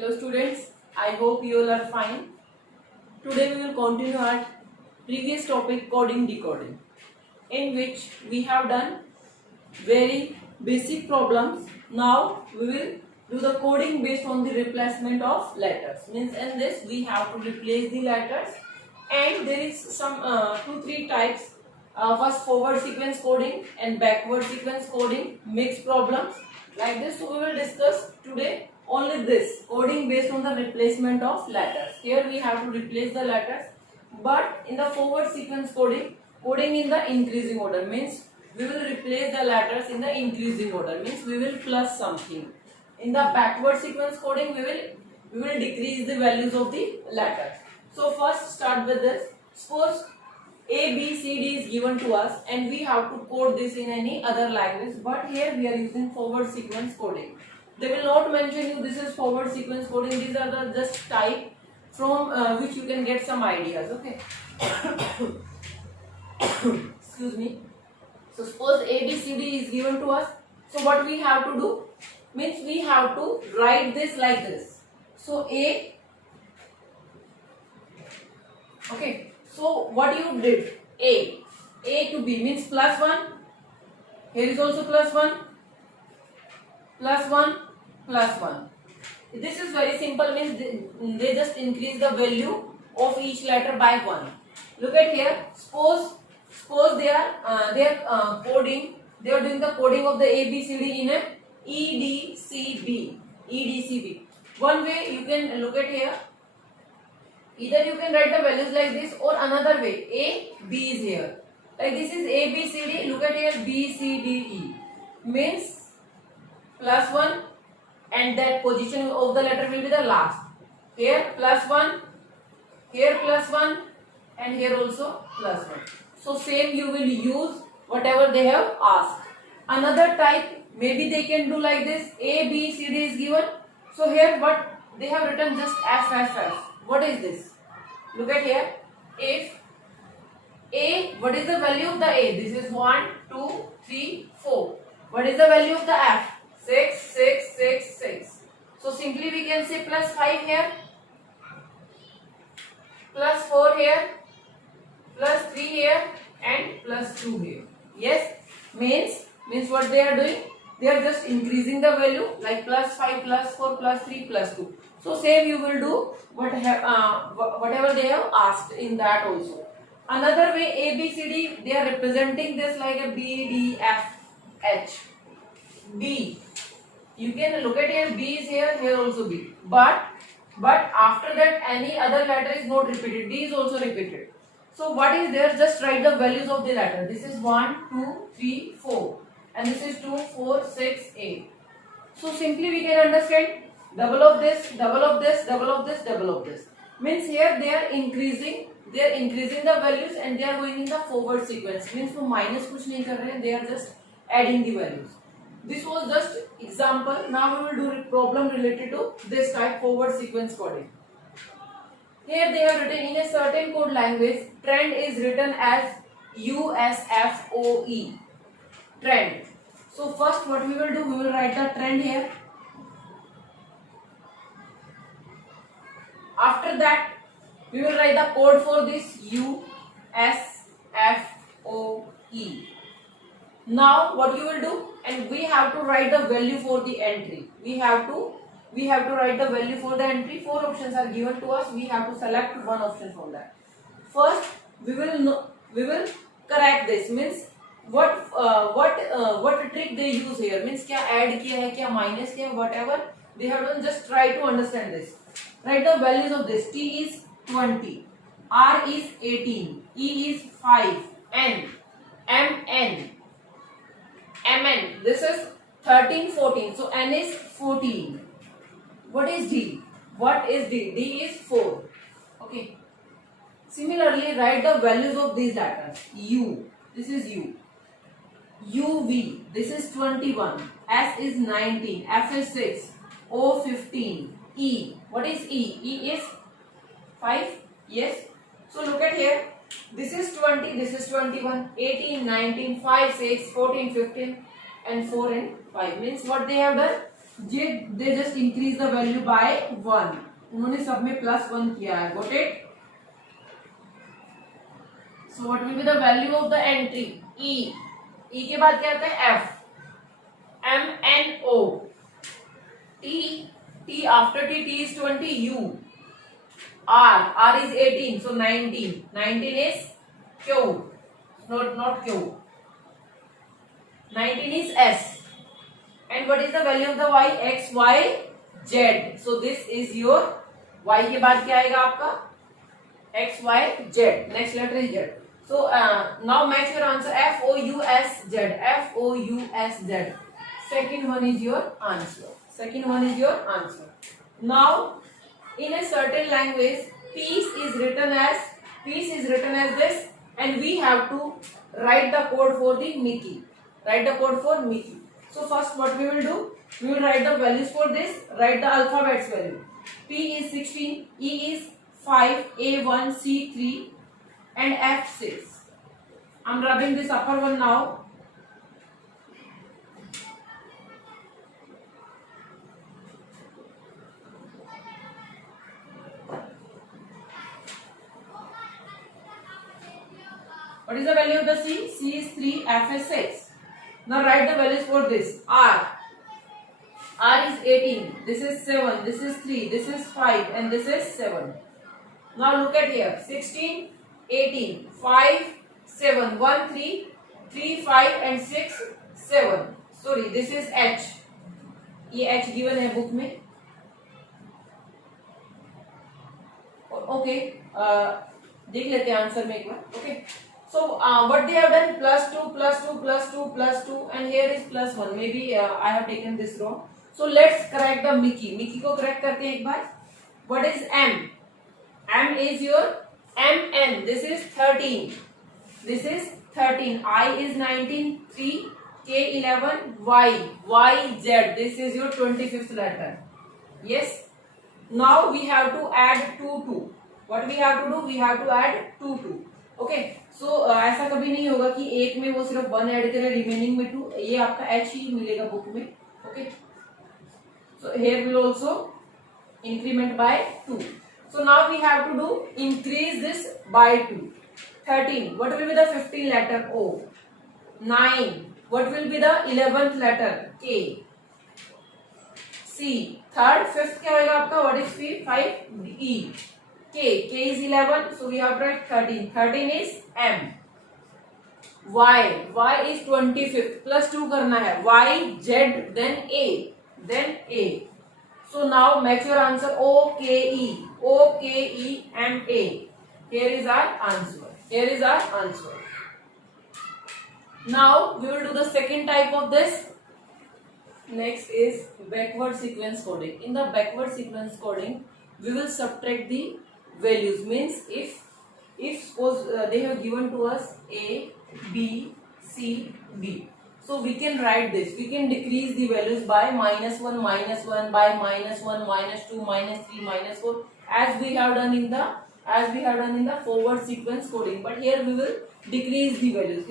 Hello students, I hope you all are fine. Today we will continue our previous topic coding decoding, in which we have done very basic problems. Now we will do the coding based on the replacement of letters. Means in this we have to replace the letters, and there is some 2-3 types. First, forward sequence coding and backward sequence coding, mixed problems like this. So we will discuss today only this coding based on the replacement of letters. Here we have to replace the letters, but in the forward sequence coding in the increasing order, means we will replace the letters in the increasing order, means we will plus something. In the backward sequence coding, we will decrease the values of the letters. So first start with this. Suppose A, B, C, D is given to us and we have to code this in any other language, but here we are using forward sequence coding. They will not mention you this is forward sequence coding. These are the just type from which you can get some ideas. Okay. Excuse me. So suppose A, B, C, D is given to us. So what we have to do? Means we have to write this like this. So A. Okay. So what you did? A to B means plus 1. Here is also plus 1. Plus 1. Plus 1. This is very simple, means they just increase the value of each letter by 1. Look at here. Suppose they are coding. They are doing the coding of the ABCD in a EDCB. One way you can look at here. Either you can write the values like this, or another way. A, B is here. Like this is A, B, C, D. Look at here. B, C, D, E. Means plus 1. And that position of the letter will be the last. Here plus 1. Here plus 1. And here also plus 1. So same you will use whatever they have asked. Another type, maybe they can do like this. A, B, C, D is given. So here what they have written, just F, F, F. What is this? Look at here. If A, what is the value of the A? This is 1, 2, 3, 4. What is the value of the F? 6, 6, 6, 6. So simply we can say plus 5 here, plus 4 here, plus 3 here, and plus 2 here. Yes, means what they are doing? They are just increasing the value, like plus 5, plus 4, plus 3, plus 2. So same you will do whatever they have asked in that also. Another way, A, B, C, D, they are representing this like a B, D, F, H. B. You can look at here, B is here, here also B. But after that any other letter is not repeated. D is also repeated. So what is there? Just write the values of the letter. This is 1, 2, 3, 4. And this is 2, 4, 6, 8. So simply we can understand double of this, double of this, double of this, double of this. Means here they are increasing the values and they are going in the forward sequence. Means वो minus कुछ नहीं कर रहे हैं, they are just adding the values. This was just example. Now we will do problem related to this type forward sequence coding. Here they have written in a certain code language, trend is written as USFOE. Trend. So first what we will do, we will write the trend here. After that, we will write the code for this USFOE. Now what you will do, and we have to write the value for the entry. We have to write the value for the entry. 4 options are given to us. We have to select one option from that. First, we will correct this. Means what trick they use here, means क्या add किया है, क्या minus किया है, whatever they have done, just try to understand this. Write the values of this. T is 20, R is 18, E is 5, N, MN, MN. This is 13, 14. So N is 14. What is D? What is D? D is 4. Okay. Similarly, write the values of these letters. U. This is U. UV. This is 21. S is 19. F is 6. O 15. E. What is E? E is 5. Yes. So look at here. This is 20. This is 21. 18, 19, 5, 6, 14, 15, and 4 and 5. Means what they have done? they just increase the value by 1. उन्होंने सब में +1 किया है. Got it? So what will be the value of the entry? E. E के बाद क्या आता है? F. M N O. T. T after T. T is 20. U. R. R is 18. So 19. 19 is Q. Not Q. 19 is S. And what is the value of the Y? X, Y, Z. So this is your Y के बाद क्या आएगा आपका? X, Y, Z. Next letter is Z. So now match your answer. F O U S Z. F O U S Z. Second one is your answer. Second one is your answer. Now in a certain language, peace is written as this, and we have to write the code for the Mickey. Write the code for Mickey. So first what we will do, we will write the values for this, write the alphabets value. P is 16, E is 5, A 1, C 3 and F 6. I am rubbing this upper one now. What is the value of the C? C is 3, F is 6. Now write the values for this. R. R is 18. This is 7. This is 3. This is 5. And this is 7. Now look at here. 16, 18, 5, 7, 1, 3, 3, 5 and 6, 7. Sorry, this is H. ये H given है book में. Okay. देख लेते हैं answer में एक बार. Okay. So what they have done, +2, +2, +2, +2 and here is +1. Maybe I have taken this wrong. So let's correct the Mickey. Mickey को correct करते हैं एक बार. What is M? M is your MN. This is 13. This is 13. I is 19. 3. K 11. Y. Y Z. This is your 25th letter. Yes. Now we have to add 2. What we have to do? We have to add 2. Okay so ऐसा कभी नहीं होगा कि एक में वो सिर्फ 1 add करे, रिमेनिंग में 2. ये आपका H ही मिलेगा बुक में. Okay so here will also increment by 2. So now we have to do increase this by 2. 13. What will be the 15th letter? O. 9. What will be the 11th letter? K. C. Third fifth क्या होगा आपका? What is 5? E. K is 11, so we have to write 13. 13 is M. Y is 25th. +2 करना है. Y, Z, then A. So now match your answer. O, K, E, M, A. Here is our answer. Now we will do the second type of this. Next is backward sequence coding. In the backward sequence coding, we will subtract the values. Means if suppose they have given to us A, B, C, D, so we can write this. We can decrease the values by -1, -1, by -1, -2, -3, -4, as we have done in the forward sequence coding. But here we will decrease the values.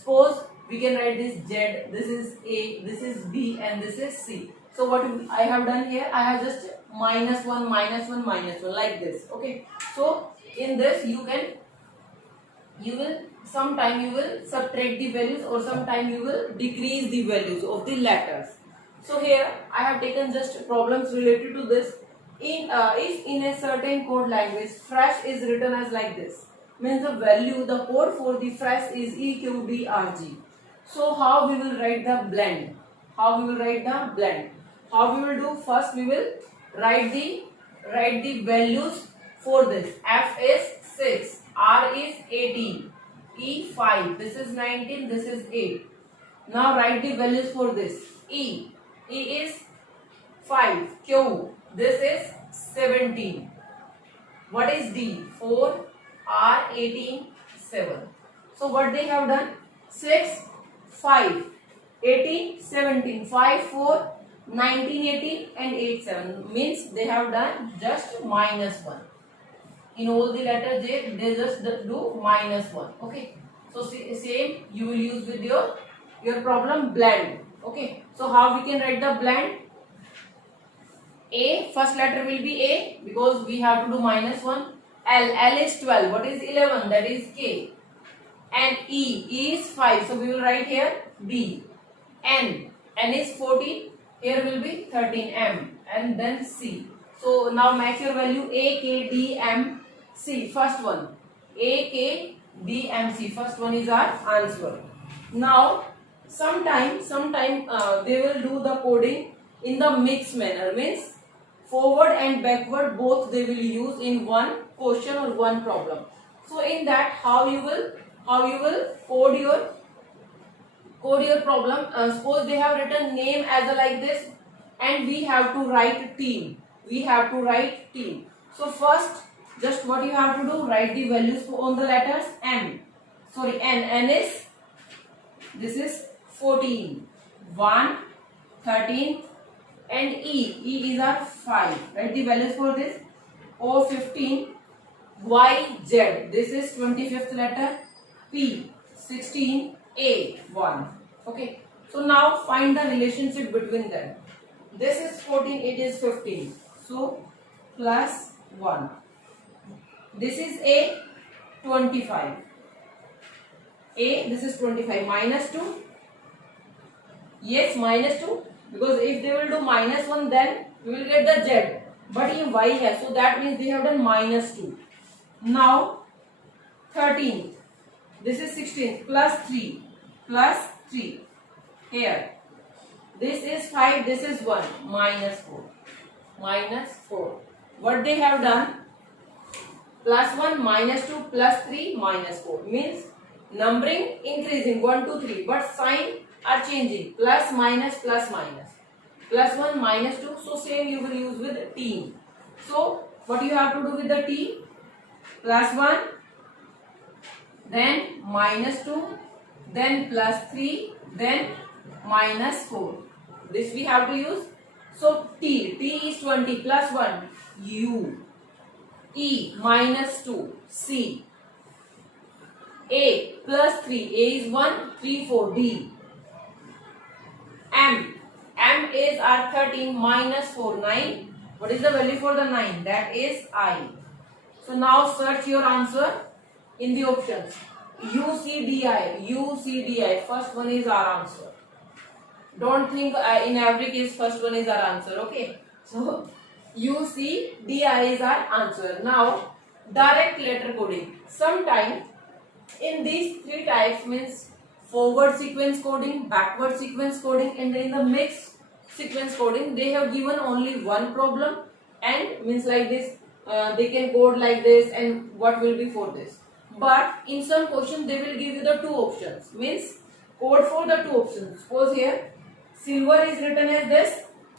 Suppose we can write this Z, this is A, this is B, and this is C. So what I have done here, I have just -1, -1, -1 like this. Okay. So in this you will sometime you will subtract the values, or sometime you will decrease the values of the letters. So here I have taken just problems related to this. If in a certain code language fresh is written as like this, means the code for the fresh is EQBRG. So how we will write the blend? How we will do? First we will write the values for this. F is 6, R is 18, E 5, this is 19, this is 8. Now write the values for this. E is 5, Q, this is 17. What is D? 4, R 18, 7. So what they have done? 6, 5, 18, 17, 5, 4, 19, 18 and 8, 7. Means they have done just -1. In all the letters they just do -1. Okay. So same you will use with your problem blend. Okay, so how we can write the blend? A, first letter will be A because we have to do -1. L is 12. What is 11? That is K. And E is 5. So we will write here B. N is 14. Here will be 13. M and then C. So now match your value A, K, D, M, C. First one A, K, D, M, C. First one is our answer. Now sometime they will do the coding in the mixed manner, means forward and backward both they will use in one question or one problem. So in that, how you will code your problem. Suppose they have written name as a like this, and we have to write team. So first, just what you have to do, write the values on the letters N is, this is 14, 1, 13, and E is our 5. Write the values for this. O 15, Y, Z, this is 25th letter, P 16, A 1. Okay, so now find the relationship between them. This is 14, it is 15. So plus 1. This is A 25. This is 25 minus 2. Yes, minus 2. Because if they will do -1, then we will get the Z. But ये Y है, so that means they have done -2. Now 13. This is 16 plus 3 here. This is 5. This is 1 -4. What they have done? +1 -2 +3 -4 means numbering increasing 1 2 3, but sign are changing, plus minus +1 -2. So same you will use with team. So what you have to do with the T? +1, then -2, then +3, then -4. This we have to use. So T is 20 plus 1 U. E -2 C. A plus 3, A is 1, 3, 4 D. M is our 13 -4 9. What is the value for the 9? That is I. So now search your answer in the options. UCDI. First one is our answer. Don't think in every case first one is our answer. Okay. So UCDI is our answer. Now direct letter coding. Sometime in these three types, means forward sequence coding, backward sequence coding, and in the mixed sequence coding, they have given only one problem, and means like this, they can code like this, and what will be for this. But in some question they will give you the two options, means code for the two options. Suppose here silver is written as this,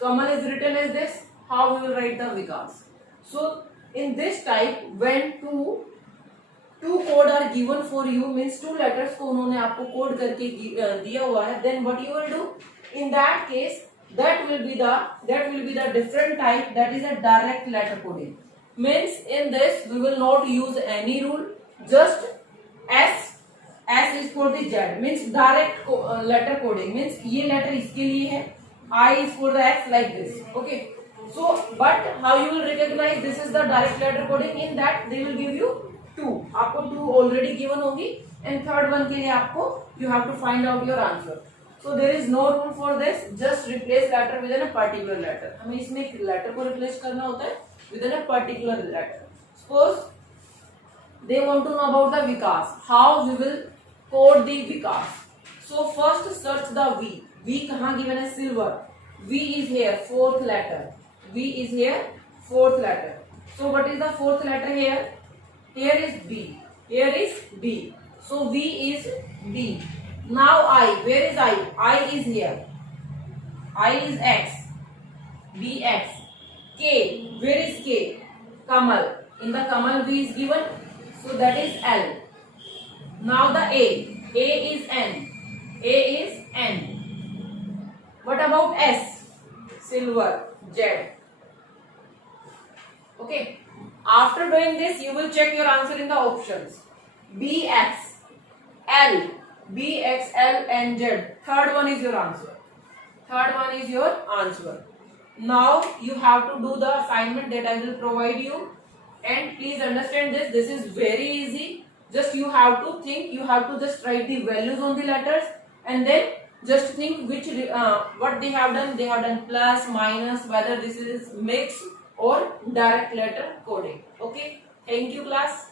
Kamal is written as this. How we will write the Vikas? So in this type, when two code are given for you, means two letters को उन्होंने आपको code करके दिया हुआ है, then what you will do in that case, that will be the different type, that is a direct letter coding. Means in this we will not use any rule, just S is for the Z, means direct letter coding, means ये letter इसके लिए है, I is for the X, like this. Okay, so but how you will recognize this is the direct letter coding? In that they will give you two, आपको two already given होगी, and third one के लिए आपको you have to find out your answer. So there is no rule for this, just replace letter within a particular letter. हमें इसमें एक letter को replace करना होता है within a particular letter. Suppose they want to know about the Vikas, how we will code the Vikas. So first search the we कहां given है? Silver. V is here fourth letter. So what is the fourth letter here? Here is B. So V is B. Now I. Where is I? I is here. I is X. B X. K. Where is K? Kamal. In the Kamal V is given. So that is L. Now the A. A is N. What about S? Silver. Z. Okay. After doing this, you will check your answer in the options. B, X, L, and Z. Third one is your answer. third one is your answer. Now you have to do the assignment that I will provide you, and please understand this. This is very easy. Just you have to think. You have to just write the values on the letters, and then just think which what they have done. They have done plus, minus, whether this is mixed or direct letter coding. Okay. Thank you, class.